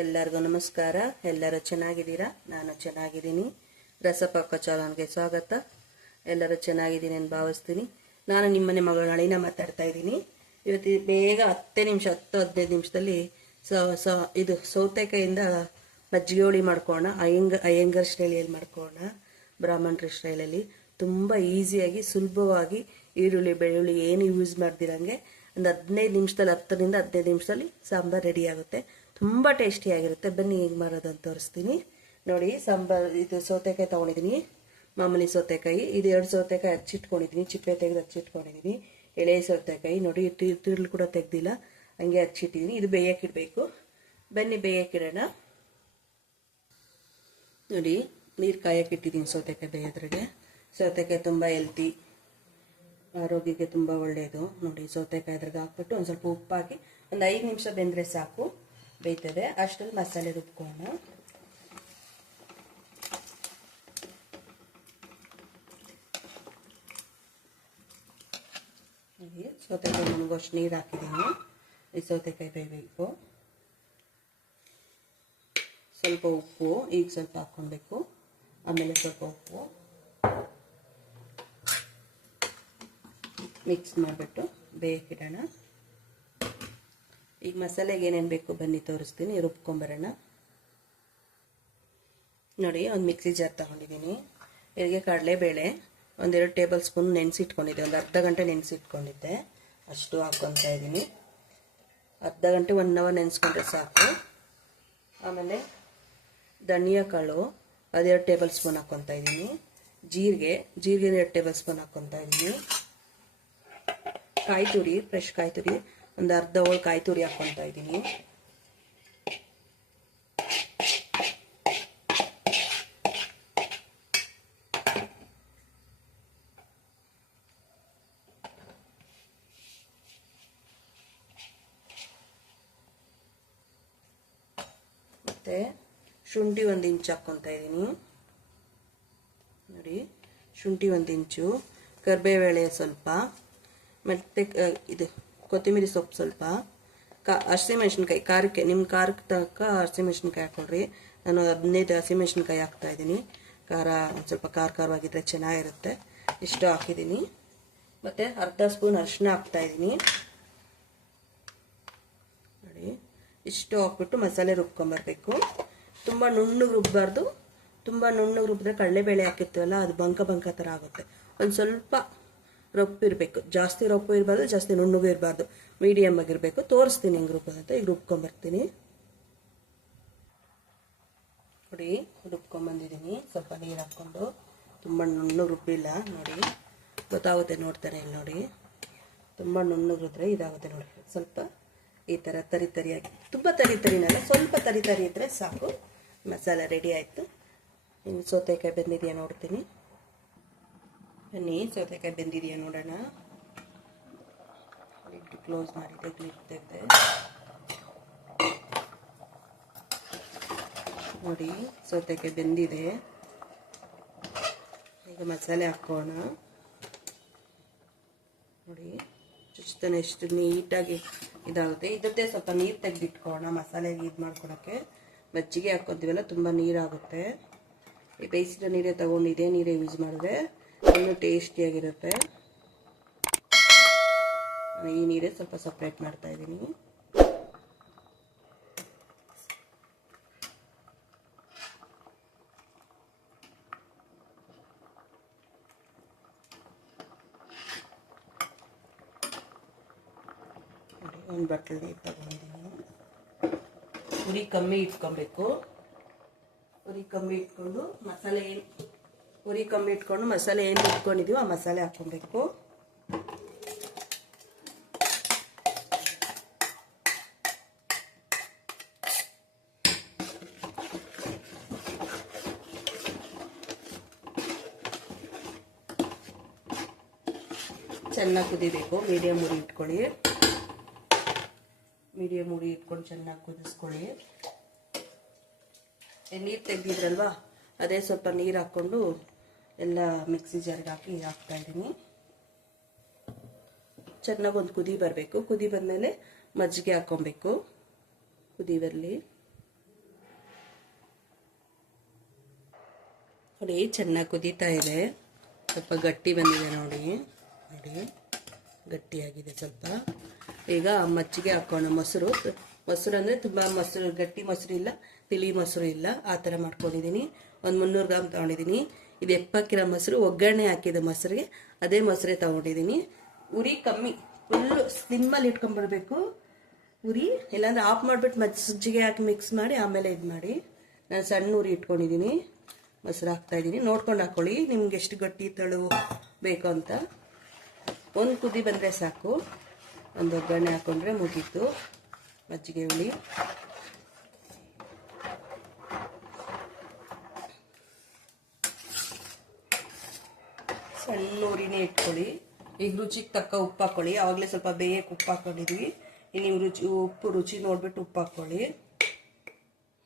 ಎಲ್ಲರಿಗೂ ನಮಸ್ಕಾರ. ಎಲ್ಲರೂ ಚೆನ್ನಾಗಿದ್ದೀರಾ? ನಾನು ಚೆನ್ನಾಗಿದ್ದೀನಿ. ರಸಪಕ್ಕ ಚಾಲನ್ಗೆ ಸ್ವಾಗತ. ಎಲ್ಲರೂ ಚೆನ್ನಾಗಿದ್ದೀನಿ ಅಂತ ಭಾವಿಸ್ತೀನಿ. ನಾನು ನಿಮ್ಮನೆ ಮಗಳು ನಳಿನ ಮಾತಾಡ್ತಾ ಇದ್ದೀನಿ. ಇವತ್ತು ಬೇಗ ಹತ್ತೇ ನಿಮಿಷ, ಹತ್ತು ಹದಿನೈದು ನಿಮಿಷದಲ್ಲಿ ಸ ಇದು ಸೌತೆಕಾಯಿಂದ ಮಜ್ಜಿಗೆ ಮಾಡ್ಕೋಣ ಅಯ್ಯಂಗ, ಅಯ್ಯಂಗರ್ ಸ್ಟೈಲಿಯಲ್ಲಿ ಮಾಡ್ಕೋಣ ಬ್ರಾಹ್ಮಣರ ಸ್ಟೈಲಲ್ಲಿ ತುಂಬ ಈಸಿಯಾಗಿ, ಸುಲಭವಾಗಿ ಈರುಳ್ಳಿ, ಬೆಳ್ಳುಳ್ಳಿ ಏನು ಯೂಸ್ ಮಾಡ್ದಿರಂಗೆ ಒಂದು ಹದಿನೈದು ನಿಮಿಷದಲ್ಲಿ, ಹತ್ತರಿಂದ ಹದಿನೈದು ನಿಮಿಷದಲ್ಲಿ ಸಾಂಬಾರು ರೆಡಿ ಆಗುತ್ತೆ. ತುಂಬ ಟೇಸ್ಟಿಯಾಗಿರುತ್ತೆ ಬನ್ನಿ, ಹೇಗೆ ಮಾಡೋದು ತೋರಿಸ್ತೀನಿ. ನೋಡಿ, ಸಾಂಬಾರು, ಇದು ಸೌತೆಕಾಯಿ ತೊಗೊಂಡಿದ್ದೀನಿ. ಮಾಮೂಲಿ ಸೌತೆಕಾಯಿ. ಇದು ಎರಡು ಸೌತೆಕಾಯಿ ಹಚ್ಚಿಟ್ಕೊಂಡಿದ್ದೀನಿ. ಚಿಪ್ಪೆ ತೆಗೆದು ಹಚ್ಚಿಟ್ಕೊಂಡಿದ್ದೀನಿ. ಎಳೆ ಸೌತೆಕಾಯಿ. ನೋಡಿ ತಿರುಳು ಕೂಡ ತೆಗ್ದಿಲ್ಲ. ಹಂಗೆ ಹಚ್ಚಿಟ್ಟಿದ್ದೀನಿ. ಇದು ಬೇಯಕ್ಕಿಡಬೇಕು ಬನ್ನಿ ಬೇಯಕ್ಕಿಡೋಣ ನೋಡಿ, ನೀರು ಕಾಯಕ್ಕಿಟ್ಟಿದ್ದೀನಿ ಸೌತೆಕಾಯಿ ಬೇಯೋದ್ರಾಗೆ. ಸೌತೆಕಾಯಿ ತುಂಬ ಹೆಲ್ತಿ. ಆರೋಗ್ಯಕ್ಕೆ ತುಂಬ ಒಳ್ಳೆಯದು. ನೋಡಿ, ಸೌತೆಕಾಯಿ ಅದ್ರಾಗ ಹಾಕ್ಬಿಟ್ಟು ಒಂದು ಸ್ವಲ್ಪ ಉಪ್ಪಾಕಿ, ಒಂದು ಐದು ನಿಮಿಷ ಬೆಂದರೆ ಸಾಕು. ಬೇಯ್ತದೆ ಅಷ್ಟರಲ್ಲಿ ಮಸಾಲೆ ರುಬ್ಕೊಂಡು ಸೌತೆಕಾಯಿ ಮುಳುಗೋಷ್ಟು ನೀರು ಹಾಕಿದ್ದೀನಿ ಈ ಸೌತೆಕಾಯಿ ಬೇಯಬೇಕು ಸ್ವಲ್ಪ ಉಪ್ಪು ಈಗ ಸ್ವಲ್ಪ ಹಾಕ್ಕೊಬೇಕು ಆಮೇಲೆ ಸ್ವಲ್ಪ ಉಪ್ಪು ಮಿಕ್ಸ್ ಮಾಡಿಬಿಟ್ಟು ಬೇಯಕ್ಕಿಡೋಣ ಈಗ ಮಸಾಲೆಗೆ ಏನೇನು ಬೇಕು ಬನ್ನಿ, ತೋರಿಸ್ತೀನಿ. ರುಬ್ಕೊಂಬರೋಣ. ನೋಡಿ, ಒಂದು ಮಿಕ್ಸಿ ಜಾರ್ ತಗೊಂಡಿದ್ದೀನಿ. ಇಲ್ಲಿಗೆ ಕಡಲೆಬೇಳೆ ಒಂದೆರಡು ಟೇಬಲ್ ಸ್ಪೂನ್ ನೆನೆಸಿಟ್ಕೊಂಡಿದ್ದೆ. ಒಂದು ಅರ್ಧ ಗಂಟೆ ನೆನೆಸಿಟ್ಕೊಂಡಿದ್ದೆ. ಅಷ್ಟು ಹಾಕ್ಕೊತಾ ಇದ್ದೀನಿ. ಅರ್ಧ ಗಂಟೆ ಒನ್ ಅವರ್ ನೆನೆಸ್ಕೊಂಡ್ರೆ ಸಾಕು. ಆಮೇಲೆ ಧನಿಯಾ ಕಾಳು, ಅದೆರಡು ಟೇಬಲ್ ಸ್ಪೂನ್ ಹಾಕ್ಕೊತಾ ಇದ್ದೀನಿ. ಜೀರಿಗೆ ಜೀರಿಗೆ ಎರಡು ಟೇಬಲ್ ಸ್ಪೂನ್ ಹಾಕ್ಕೊತಾ ಇದ್ದೀನಿ. ಕಾಯಿ ತುರಿ ಫ್ರೆಶ್ ಕಾಯಿ ತುರಿ. ಒಂದು ಅರ್ಧ ಹೋಳು ಕಾಯಿ ತುರಿ ಹಾಕ್ಕೊತಾ ಇದ್ದೀನಿ. ಮತ್ತೆ ಶುಂಠಿ ಒಂದು ಇಂಚು ಹಾಕ್ಕೊತಾ ಇದ್ದೀನಿ. ನೋಡಿ, ಶುಂಠಿ ಒಂದು ಇಂಚು, ಕರ್ಬೇವೇಳೆ ಸ್ವಲ್ಪ, ಮತ್ತೆ ಇದು. ಕೊತ್ತಂಬರಿ ಸೊಪ್ಪು ಸ್ವಲ್ಪ. ಕಾ ಹಸಿಮೆಣ್ಸಿನ್ಕಾಯಿ ಖಾರಕ್ಕೆ ನಿಮ್ಮ ಖಾರಕ್ಕೆ ತಕ್ಕ ಹಸಿಮೆಣ್ಸಿನ್ಕಾಯಿ ಹಾಕ್ಕೊಳ್ರಿ ನಾನು ಹದಿನೈದು ಹಸಿಮೆಣ್ಸಿನ್ಕಾಯಿ ಹಾಕ್ತಾ ಇದ್ದೀನಿ. ಖಾರ ಒಂದು ಸ್ವಲ್ಪ ಖಾರ ಖಾರವಾಗಿದ್ದರೆ ಚೆನ್ನಾಗಿರುತ್ತೆ. ಇಷ್ಟು ಹಾಕಿದ್ದೀನಿ. ಮತ್ತು ಅರ್ಧ ಸ್ಪೂನ್ ಅರಿಶಿನ ಹಾಕ್ತಾ ಇದ್ದೀನಿ. ನೋಡಿ, ಇಷ್ಟು ಹಾಕ್ಬಿಟ್ಟು ಮಸಾಲೆ ರುಬ್ಕೊಂಬರ್ಬೇಕು. ತುಂಬ ನುಣ್ಣಗೆ ರುಬ್ಬಾರ್ದು. ತುಂಬ ನುಣ್ಣಗೆ ರುಬ್ಬಿದ್ರೆ ಕಡಲೆಬೇಳೆ ಹಾಕಿರ್ತೀವಲ್ಲ, ಅದು ಬಂಕ ಬಂಕ ಥರ ಆಗುತ್ತೆ. ಒಂದು ಸ್ವಲ್ಪ ರೊಪ್ಪು ಇರಬೇಕು. ಜಾಸ್ತಿ ರೊಪ್ಪು ಇರಬಾರ್ದು, ಜಾಸ್ತಿ ನುಣ್ಣಗೂ ಇರಬಾರ್ದು. ಮೀಡಿಯಮ್ ಆಗಿರಬೇಕು. ತೋರಿಸ್ತೀನಿ ಹಿಂಗೆ ರುಬ್ಬೋದಂತ ಈಗ ರುಬ್ಕೊಂಬರ್ತೀನಿ ನೋಡಿ ರುಬ್ಕೊಂಬಂದಿದ್ದೀನಿ ಸ್ವಲ್ಪ ನೀರು ಹಾಕ್ಕೊಂಡು. ತುಂಬ ನುಣ್ಣು ರುಬ್ಬಿಲ್ಲ. ನೋಡಿ, ಗೊತ್ತಾಗುತ್ತೆ ನೋಡ್ತಾರೆ ಇಲ್ಲಿ ನೋಡಿ. ತುಂಬ ನುಣ್ಣಗೆ ಇದ್ರೆ ಇದಾಗುತ್ತೆ ನೋಡಿ. ಸ್ವಲ್ಪ ಈ ಥರ ತರಿ ತರಿಯಾಗಿ. ತುಂಬ ತರಿ ತರಿನಲ್ಲ, ಸ್ವಲ್ಪ ತರಿ ತರಿ ಇದ್ದರೆ ಸಾಕು. ಮಸಾಲೆ ರೆಡಿ ಆಯಿತು. ಇನ್ನು ಸೌತೆಕಾಯಿ ಬೆಂದಿದೆಯಾ ನೋಡ್ತೀನಿ. ಬನ್ನಿ ಸೌತೆಕಾಯಿ ಬೆಂದಿದೆಯಾ ನೋಡೋಣ? ಕ್ಲೋಸ್ ಮಾಡಿದೆ ಕ್ಲಿಪ್ ತೆಗೆದೆ. ನೋಡಿ ಸೌತೆಕಾಯಿ ಬೆಂದಿದೆ. ಈಗ ಮಸಾಲೆ ಹಾಕೋಣ. ನೋಡಿ, ಚುಚ್ತಾನೆ ಎಷ್ಟು ನೀಟಾಗಿ ಇದಾಗುತ್ತೆ. ಇದ್ದೇ ಸ್ವಲ್ಪ ನೀರು ತೆಗೆದಿಟ್ಕೋಣ ಮಸಾಲೆಗೆ ಇದು ಮಾಡ್ಕೊಳಕ್ಕೆ. ಮಜ್ಜಿಗೆ ಹಾಕೋತೀವಲ್ಲ ತುಂಬ ನೀರಾಗುತ್ತೆ. ಈ ಬೇಯಿಸಿದ ನೀರೇ ತೊಗೊಂಡು ನೀರೇ ಯೂಸ್ ಮಾಡಿದ್ರೆ ಇನ್ನೂ ಟೇಸ್ಟಿಯಾಗಿರುತ್ತೆ. ಈ ನೀರೇ ಸ್ವಲ್ಪ ಸಪ್ರೇಟ್ ಮಾಡ್ತಾ ಇದ್ದೀನಿ. ಒಂದು ಬಟ್ಟಲ್ ನೀರು ತಗೊಂಡಿದ್ದೀನಿ. ಉರಿ ಕಮ್ಮಿ ಇಟ್ಕೊಬೇಕು. ಉರಿ ಕಮ್ಮಿ ಇಟ್ಕೊಂಡು ಮಸಾಲೆ ಏನು ಉರಿ ಕಮ್ಮಿ ಇಟ್ಕೊಂಡು ಮಸಾಲೆ ಏನು ಇಟ್ಕೊಂಡಿದ್ದೀವಿ ಆ ಮಸಾಲೆ ಹಾಕ್ಕೊಬೇಕು. ಚೆನ್ನಾಗಿ ಕುದಿಬೇಕು. ಮೀಡಿಯಮ್ ಉರಿ ಇಟ್ಕೊಳ್ಳಿ. ಮೀಡಿಯಮ್ ಉರಿ ಇಟ್ಕೊಂಡು ಚೆನ್ನಾಗಿ ಕುದಿಸ್ಕೊಳ್ಳಿ. ನೀರು ತೆಗ್ದಿದ್ರಲ್ವಾ? ಅದೇ ಸ್ವಲ್ಪ ನೀರು ಹಾಕ್ಕೊಂಡು ಎಲ್ಲ ಮಿಕ್ಸಿ ಜಾರಿಗೆ ಹಾಕಿ ಹಾಕ್ತಾ ಇದ್ದೀನಿ. ಚೆನ್ನಾಗಿ ಒಂದು ಕುದಿ ಬರಬೇಕು. ಕುದಿ ಬಂದಮೇಲೆ ಮಜ್ಜಿಗೆ ಹಾಕೊಬೇಕು ಕುದಿ ಬರಲಿ. ನೋಡಿ, ಚೆನ್ನಾಗಿ ಕುದೀತಾ ಇದೆ. ಸ್ವಲ್ಪ ಗಟ್ಟಿ ಬಂದಿದೆ ನೋಡಿ. ನೋಡಿ, ಗಟ್ಟಿಯಾಗಿದೆ ಸ್ವಲ್ಪ. ಈಗ ಮಜ್ಜಿಗೆ ಹಾಕೋಣ ಮೊಸರು. ಮೊಸರು ಅಂದರೆ ತುಂಬ ಮೊಸರು, ಗಟ್ಟಿ ಮೊಸರು ಇಲ್ಲ, ತಿಳಿ ಮೊಸರು ಇಲ್ಲ. ಆ ಥರ ಮಾಡ್ಕೊಂಡಿದ್ದೀನಿ. ಒಂದು ಮುನ್ನೂರು ಗ್ರಾಮ್ ತೊಗೊಂಡಿದ್ದೀನಿ. ಇದು ಎಪ್ಪಕ್ಕಿರೋ ಮೊಸರು, ಒಗ್ಗರಣೆ ಹಾಕಿದ ಮೊಸರಿಗೆ ಅದೇ ಮೊಸರೇ ತಗೊಂಡಿದ್ದೀನಿ. ಉರಿ ಕಮ್ಮಿ ಫುಲ್ಲು ಸ್ಲಿಮ್ಮಲ್ಲಿ ಇಟ್ಕೊಂಡ್ಬಿಡ್ಬೇಕು. ಉರಿ, ಇಲ್ಲಾಂದ್ರೆ ಆಫ್ ಮಾಡಿಬಿಟ್ಟು ಸುಜ್ಜಿಗೆ ಹಾಕಿ ಮಿಕ್ಸ್ ಮಾಡಿ, ಆಮೇಲೆ ಇದು ಮಾಡಿ. ನಾನು ಸಣ್ಣ ಉರಿ ಇಟ್ಕೊಂಡಿದ್ದೀನಿ ಮೊಸರು ಹಾಕ್ತಾ ಇದ್ದೀನಿ ನೋಡ್ಕೊಂಡು ಹಾಕೊಳ್ಳಿ, ನಿಮ್ಗೆ ಎಷ್ಟು ಗಟ್ಟಿ ತಳು ಬೇಕು ಅಂತ. ಒಂದು ಕುದಿ ಬಂದರೆ ಸಾಕು. ಒಂದು ಒಗ್ಗರಣೆ ಹಾಕೊಂಡ್ರೆ ಮುಗೀತು. ಮಜ್ಜಿಗೆ ಹುಳಿ. ಸಣ್ಣ ಉರಿನೇ ಇಟ್ಕೊಳ್ಳಿ. ಈಗ ರುಚಿಗೆ ತಕ್ಕ ಉಪ್ಪು ಹಾಕೊಳ್ಳಿ. ಆವಾಗಲೇ ಸ್ವಲ್ಪ ಬೇಯಕ್ಕೆ ಉಪ್ಪು ಹಾಕೊಂಡಿದ್ವಿ. ನೀವು ರುಚಿ, ಉಪ್ಪು ರುಚಿ ನೋಡ್ಬಿಟ್ಟು ಉಪ್ಪು ಹಾಕ್ಕೊಳ್ಳಿ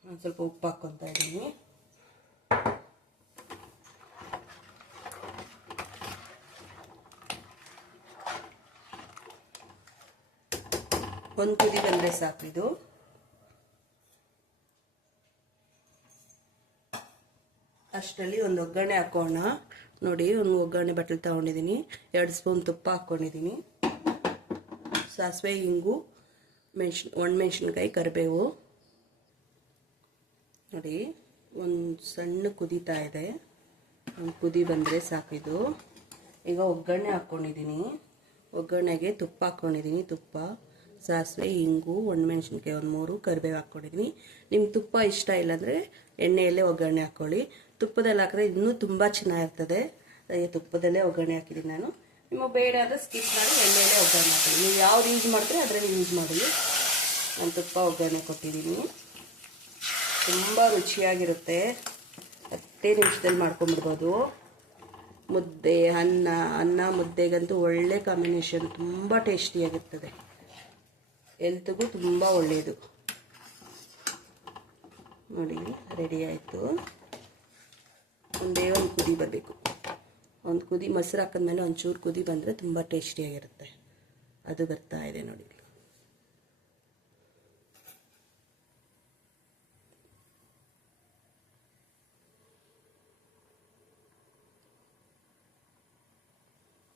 ನಾನು ಸ್ವಲ್ಪ ಉಪ್ಪು ಹಾಕ್ಕೊತಾ ಇದ್ದೀನಿ. ಒಂದು ಕುದಿ ಬಂದರೆ ಸಾಕು ಇದು. ಅಷ್ಟರಲ್ಲಿ ಒಂದು ಒಗ್ಗರಣೆ ಹಾಕೋಣ. ನೋಡಿ, ಒಂದು ಒಗ್ಗರಣೆ ಬಟ್ಟಲು ತಗೊಂಡಿದ್ದೀನಿ ಎರಡು ಸ್ಪೂನ್ ತುಪ್ಪ ಹಾಕ್ಕೊಂಡಿದ್ದೀನಿ ಸಾಸಿವೆ ಹಿಂಗು ಮೆಣ್ಸಿನ್, ಒಣಮೆಣ್ಸಿನ್ಕಾಯಿ, ಕರಿಬೇವು. ನೋಡಿ, ಒಂದು ಸಣ್ಣ ಕುದೀತಾ ಇದೆ. ಒಂದು ಕುದಿ ಬಂದರೆ ಸಾಕಿದು ಈಗ ಒಗ್ಗರಣೆ ಹಾಕ್ಕೊಂಡಿದ್ದೀನಿ ಒಗ್ಗರಣೆಗೆ ತುಪ್ಪ ಹಾಕ್ಕೊಂಡಿದ್ದೀನಿ ತುಪ್ಪ, ಸಾಸಿವೆ ಹಿಂಗು ಒಣಮೆಣ್ಸಿನ್ಕಾಯಿ ಒಂದು ಮೂರು, ಕರಿಬೇವು ಹಾಕ್ಕೊಂಡಿದ್ದೀನಿ ನಿಮ್ಗೆ ತುಪ್ಪ ಇಷ್ಟ ಇಲ್ಲಾಂದರೆ ಎಣ್ಣೆಯಲ್ಲೇ ಒಗ್ಗರಣೆ ಹಾಕ್ಕೊಳ್ಳಿ ತುಪ್ಪದಲ್ಲಿ ಹಾಕಿದ್ರೆ ಇನ್ನೂ ತುಂಬ ಚೆನ್ನಾಗಿರ್ತದೆ. ತುಪ್ಪದಲ್ಲೇ ಒಗ್ಗರಣೆ ಹಾಕಿದ್ದೀನಿ ನಾನು. ನಿಮ್ಮ ಬೇಡ ಆದರೆ ಸ್ಕಿಪ್ ಮಾಡಿ ಎಣ್ಣೆಯಲ್ಲೇ ಒಗ್ಗರಣೆ ಹಾಕಿದ್ದೀನಿ ನೀವು ಯಾವ್ದು ಯೂಸ್ ಮಾಡ್ತೀರಿ ಅದರಲ್ಲಿ ಯೂಸ್ ಮಾಡಿ. ನಾನು ತುಪ್ಪ ಒಗ್ಗರಣೆ ಕೊಟ್ಟಿದ್ದೀನಿ. ತುಂಬ ರುಚಿಯಾಗಿರುತ್ತೆ. ಹತ್ತೇ ನಿಮಿಷದಲ್ಲಿ ಮಾಡ್ಕೊಂಬಿಡ್ಬೋದು ಮುದ್ದೆ, ಅನ್ನ ಅನ್ನ ಮುದ್ದೆಗಂತೂ ಒಳ್ಳೆ ಕಾಂಬಿನೇಷನ್ ತುಂಬ ಟೇಸ್ಟಿಯಾಗಿರ್ತದೆ ಎಲ್ತ್ಗೂ ತುಂಬ ಒಳ್ಳೆಯದು. ನೋಡಿ ರೆಡಿ ಆಯಿತು. ಕುದಿ ಬರಬೇಕು. ಒಂದು ಕುದಿ ಮೊಸರು ಹಾಕಿದ್ಮೇಲೆ ಒಂಚೂರು ಕುದಿ ಬಂದರೆ ತುಂಬ ಟೇಸ್ಟಿಯಾಗಿರುತ್ತೆ ಅದು ಬರ್ತಾ ಇದೆ ನೋಡಿ.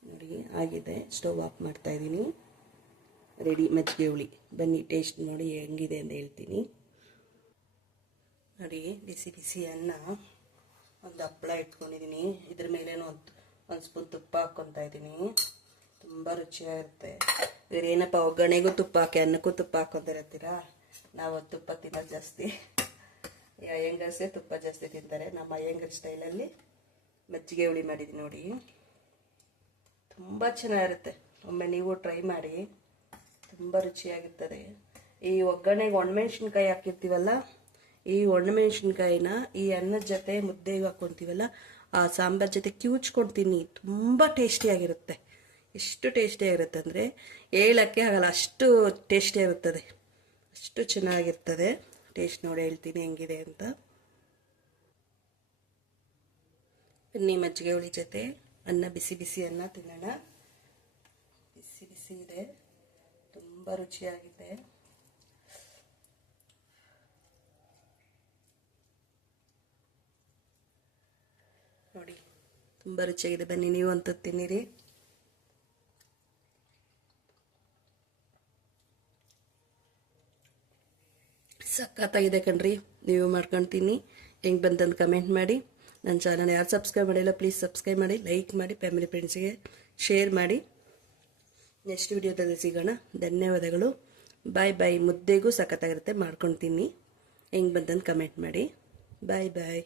ನೋಡಿ, ಆಗಿದೆ. ಸ್ಟವ್ ಆಫ್ ಮಾಡ್ತಾ ಇದ್ದೀನಿ. ರೆಡಿ ಮಜ್ಜಿಗೆ ಹುಳಿ. ಬನ್ನಿ ಟೇಸ್ಟ್ ನೋಡಿ ಹೆಂಗಿದೆ ಅಂತ ಹೇಳ್ತೀನಿ. ನೋಡಿ, ಬಿಸಿ ಬಿಸಿ ಅನ್ನ. ಒಂದು ಹಪ್ಪಳ ಇಟ್ಕೊಂಡಿದ್ದೀನಿ ಇದ್ರ ಮೇಲೇನು ಒಂದು ಒಂದು ಸ್ಪೂನ್ ತುಪ್ಪ ಹಾಕ್ಕೊತಾ ಇದ್ದೀನಿ ತುಂಬ ರುಚಿಯಾಗಿರುತ್ತೆ ಇವ್ರು ಏನಪ್ಪ ಒಗ್ಗರಣೆಗೂ ತುಪ್ಪ ಹಾಕಿ, ಅನ್ನಕ್ಕೂ ತುಪ್ಪ ಹಾಕೋದಿರತ್ತೀರಾ ನಾವು ತುಪ್ಪ ತಿನ್ನೋದು ಜಾಸ್ತಿ. ಅಯ್ಯಂಗರ್ಸೇ ತುಪ್ಪ ಜಾಸ್ತಿ ತಿಂತಾರೆ. ನಮ್ಮ ಅಯ್ಯಂಗರ್ ಸ್ಟೈಲಲ್ಲಿ ಮಜ್ಜಿಗೆ ಹುಳಿ ಮಾಡಿದ್ದೀನಿ ನೋಡಿ. ತುಂಬ ಚೆನ್ನಾಗಿರುತ್ತೆ. ಒಮ್ಮೆ ನೀವು ಟ್ರೈ ಮಾಡಿ. ತುಂಬ ರುಚಿಯಾಗಿರ್ತದೆ. ಈ ಒಗ್ಗರಣೆಗೆ ಒಣಮೆಣ್ಸಿನ್ಕಾಯಿ ಹಾಕಿರ್ತೀವಲ್ಲ ಈ ಒಣಮೆಣಸಿನ್ಕಾಯಿನ, ಈ ಅನ್ನದ ಜೊತೆ ಮುದ್ದೆಗೆ ಹಾಕ್ಕೊತೀವಲ್ಲ ಆ ಸಾಂಬಾರ್ ಜೊತೆ ಕಿವುಚ್ಕೊಂಡು ತಿನ್ನಿ ತುಂಬ ಟೇಸ್ಟಿಯಾಗಿರುತ್ತೆ ಎಷ್ಟು ಟೇಸ್ಟಿಯಾಗಿರುತ್ತೆ ಅಂದರೆ, ಹೇಳೋಕ್ಕೆ ಆಗಲ್ಲ, ಅಷ್ಟು ಟೇಸ್ಟಿಯಾಗಿರುತ್ತದೆ ಅಷ್ಟು ಚೆನ್ನಾಗಿರ್ತದೆ. ಟೇಸ್ಟ್ ನೋಡಿ ಹೇಳ್ತೀನಿ ಹೆಂಗಿದೆ ಅಂತ. ಬನ್ನಿ ಮಜ್ಜಿಗೆ ಹುಳಿ ಜೊತೆ ಅನ್ನ, ಬಿಸಿ ಬಿಸಿ ಅನ್ನ ತಿನ್ನೋಣ. ಬಿಸಿ ಬಿಸಿ ಇದೆ. ತುಂಬ ರುಚಿಯಾಗಿದೆ ನೋಡಿ ತುಂಬ ರುಚಿಯಾಗಿದೆ. ಬನ್ನಿ, ನೀವು ಅಂತ ತಿನ್ನಿರಿ. ಸಖತ್ತಾಗಿದೆ ಕಣ್ರಿ. ನೀವು ಮಾಡ್ಕೊಂಡು ತಿನ್ನಿ. ಹೆಂಗೆ ಬಂತಂದು ಕಮೆಂಟ್ ಮಾಡಿ. ನನ್ನ ಚಾನಲ್ ಯಾರು ಸಬ್ಸ್ಕ್ರೈಬ್ ಮಾಡಿಲ್ಲ ಪ್ಲೀಸ್ ಸಬ್ಸ್ಕ್ರೈಬ್ ಮಾಡಿ ಲೈಕ್ ಮಾಡಿ ಫ್ಯಾಮಿಲಿ ಫ್ರೆಂಡ್ಸಿಗೆ ಶೇರ್ ಮಾಡಿ. ನೆಕ್ಸ್ಟ್ ವಿಡಿಯೋದಲ್ಲಿ ಸಿಗೋಣ. ಧನ್ಯವಾದಗಳು. ಬಾಯ್ ಬಾಯ್ ಮುದ್ದೆಗೂ ಸಖತ್ತಾಗಿರುತ್ತೆ. ಮಾಡ್ಕೊಂಡು ತಿನ್ನಿ. ಹೆಂಗೆ ಬಂತಂದು ಕಮೆಂಟ್ ಮಾಡಿ. ಬಾಯ್ ಬಾಯ್